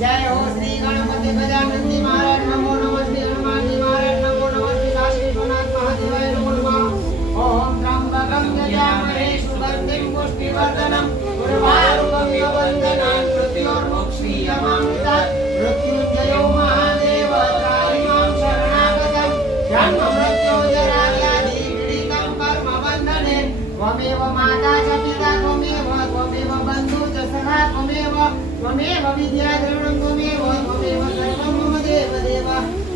जय हो श्री गणपति गजानन जी महाराज नमो नमः श्री हनुमान जी महाराज नमो नमः श्री काशी विश्वनाथ महादेवाय नमो नमः ओम त्र्यंबकं यजामहे सुगंधिं पुष्टिवर्धनं उर्वारुकमिव वन्दनान् मृत्योर्मुक्षीयमामृतात् मृत्युञ्जयो महादेव त्राहिमां शरणागतं जन्ममृत्युजराव्याधि पीडितं कर्मबन्धने त्वमेव माता च पिता त्वमेव बन्धु च सखा त्वमेव विद्या द्रविणं त्वमेव सर्वं मम देव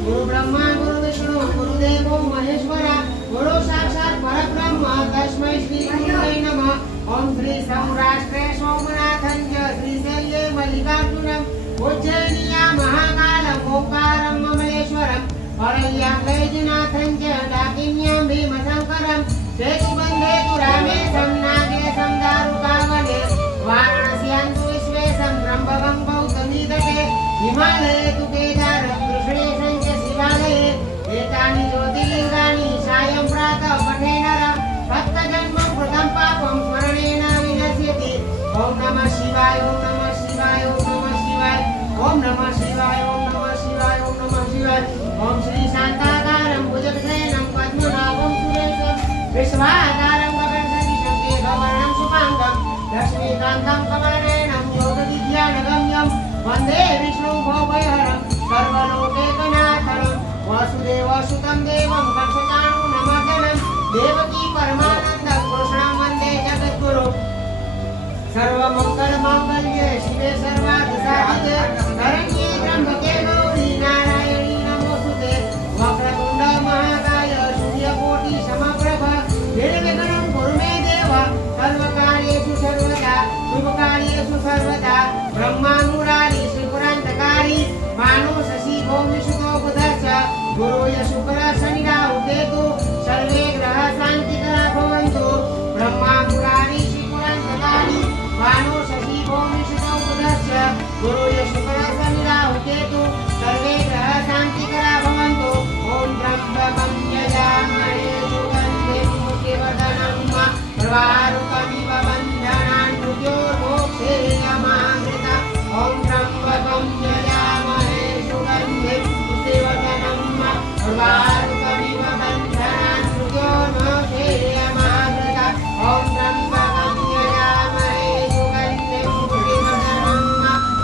गुरु ब्रह्मा गुरु विष्णु गुरुदेवो महेश्वरा गुरु साक्षात् परब्रह्म तस्मै श्री गुरुवे नमः ओम श्री सौराष्ट्रे सोमनाथं च श्रीशैले मल्लिकार्जुनं उज्जयिन्या महाकालं ओंकारं ममलेश्वरं परल्यां वैजनाथं च डाकिन्यां भीमशङ्करं शेषबन्धे तु रामेशं नागेशं दारुकावने वाराणस्यां तु विश्वेशं त्र्यम्बकं गौतमीतटे हिमालये तु केदारं कृष्णेशं च शिवालये एतानि ज्योतिर्लिङ्गानि सायं प्रातः पठे नरः भक्तजन्मं कृतं पापं स्मरणेन विनश्यति ॐ नमः शिवाय ॐ नमः शिवाय ॐ नमः शिवाय ॐ नमः शिवाय ॐ नमः शिवाय ॐ नमः शिवाय ॐ श्री शान्ताकारं भुजगशयनं पद्मनाभं सुरेशं विश्वाधारं गगनसदृशं मेघवर्णं शुभाङ्गं लक्ष्मीकान्तं कमलनयनं योगविद्यानगम्यं वन्दे विष्णुं भवभयहरं सर्वलोकैकनाथं वासुदेवसुतं देवं कंसचाणूरमर्दनं देवकी परमानन्दं कृष्णं वन्दे जगद्गुरुं सर्वमङ्गलमाङ्गल्ये शिवे सर्वार्थसाधिके शरण्ये त्र्यम्बके गौरी नारायणी नमोस्तुते वक्रतुण्ड महाकाय सूर्यकोटि समप्रभ निर्विघ्नं कुरु मे देव सर्वकार्येषु सर्वदा शुभकार्येषु सर्वदा ब्रह्मानुरारी श्रीपुरान्तकारी मानो शशि भौमिषुतो बुधश्च गुरुय शुक्र शनि राहु केतु सर्वे ग्रह शान्तिकरा भवन्तु ब्रह्मानुरारी श्रीपुरान्तकारी मानो शशि भौमिषुतो बुधश्च गुरुय शुक्र शनि राहु केतु सर्वे ग्रह शान्तिकरा भवन्तु ॐ त्र्यम्बकं यजामहे सुगन्धिं पुष्टिवर्धनं सर्वारुकमिव बन्धनान् मृत्योर्मोक्षेयमामृता ॐ त्र्यम्बकं यजामहे सुगन्धिं पुष्टिवर्धनं सर्वारुकमिव बन्धनान् मृत्योर्मोक्षेयमामृता ॐ त्र्यम्बकं यजामहे सुगन्धिं पुष्टिवर्धनं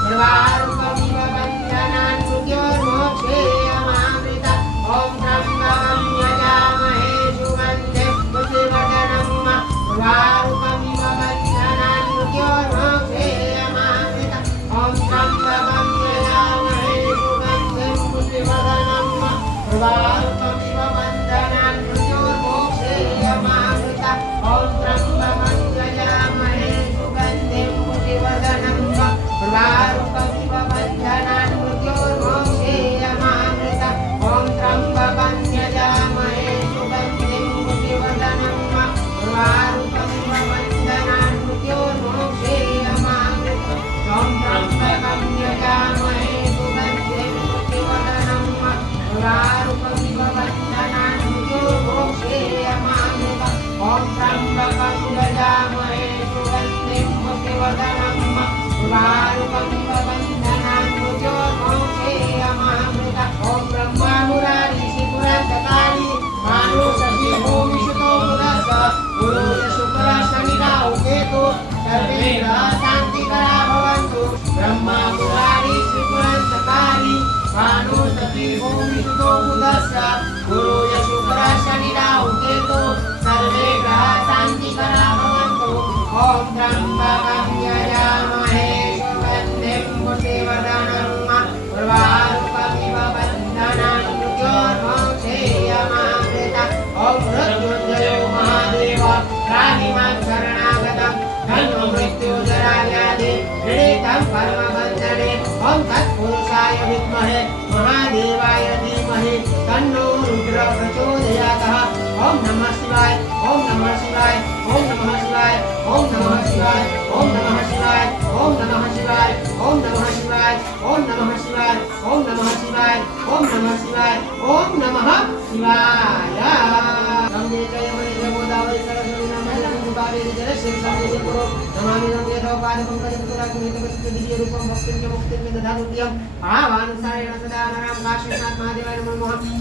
सर्वारुकमिव बन्धनान् मृत्योर्मोक्षेयमामृता ॐ त्र्यम्बकं यजामहे सुगन्धिं पुष्टिवर्धनं सर्वारुकमिव बन्धनान् मृत्योर्मोक्षेयमामृता ॐ त्र्यम्बकं यजामहे सुगन्धिं पुष्टिवर्धनं सर्वारुकमिव बन्धनान् मृत्योर्मोक्षेयमामृता ॐ त्र्यम्बकं यजामहे सुगन्धिं पुष्टिवर्धनं सर्वारुकमिव बन्धनान् मृत्योर्मोक्षेयमामृता ॐ त्र्यम्बकं यजामहे सुगन्धिं पुष्टिवर्धनं सर्वारुकमिव बन्धनान् मृत्योर्मोक्षेयमामृता ॐ त्र्यम्बकं यजामहे सुगन्धिं पुष्टिवर्धनं सर्वारुकमिव बन्धनान् मृत्योर्मोक्षेयमामृता ॐ त्र्यम्बकं यजामहे सुगन्धिं पुष्टिवर्धनं सर्वारुकमिव बन्धनान् मृत्योर्मोक्षेयमामृता ॐ ब्रह्मा मुरारी श्रीपुरान्तकारी मानो शशि भौमिषुतो बुधश्च गुरुय शुक्र शनि राहु केतु सर्वे ग्रह शान्तिकरा भवन्तु ब्रह्मा मुरारी श्रीपुरान्तकारी मानो शशि भौमिषुतो बुधश्च गुरुय शुक्र शनि राहु केतु सर्वे ग्रह शान्तिकरा भवन्तु ॐ त्र्यम्बकं यजामहे सुगन्धिं पुष्टिवर्धनं सर्वारुकमिव बन्धनान् मृत्योर्मोक्षेयमामृता ॐ मृत्युञ्जयो महादेव त्राहिमां शरणागतं धन्नो मृत्युजराव्याधि पीडितं कर्मबन्धने ॐ तत्पुरुषाय विद्महे महादेवाय धीमहि तन्नो रुद्र प्रचोदयात् ॐ नमः शिवाय ॐ नमः शिवाय ॐ नमः शिवाय ॐ नमः शिवाय ॐ नमः शिवाय ॐ नमः शिवाय ॐ नमः शिवाय ॐ नमः शिवाय ॐ नमः शिवाय ॐ नमः शिवाय ॐ नमः शिवाय गंगे च यमुने च गोदावरी सरस्वती नर्मदे सिन्धु कावेरी जलेस्मिन् सन्निधिं कुरु नमामि गंगे पाद पंकजं सुराकुमितवत्य दिव्यरूपं भक्तिं च मुक्तिं च ददातु त्यम् आवानुसारेण सदा नरां काशीनाथ महादेवाय नमः।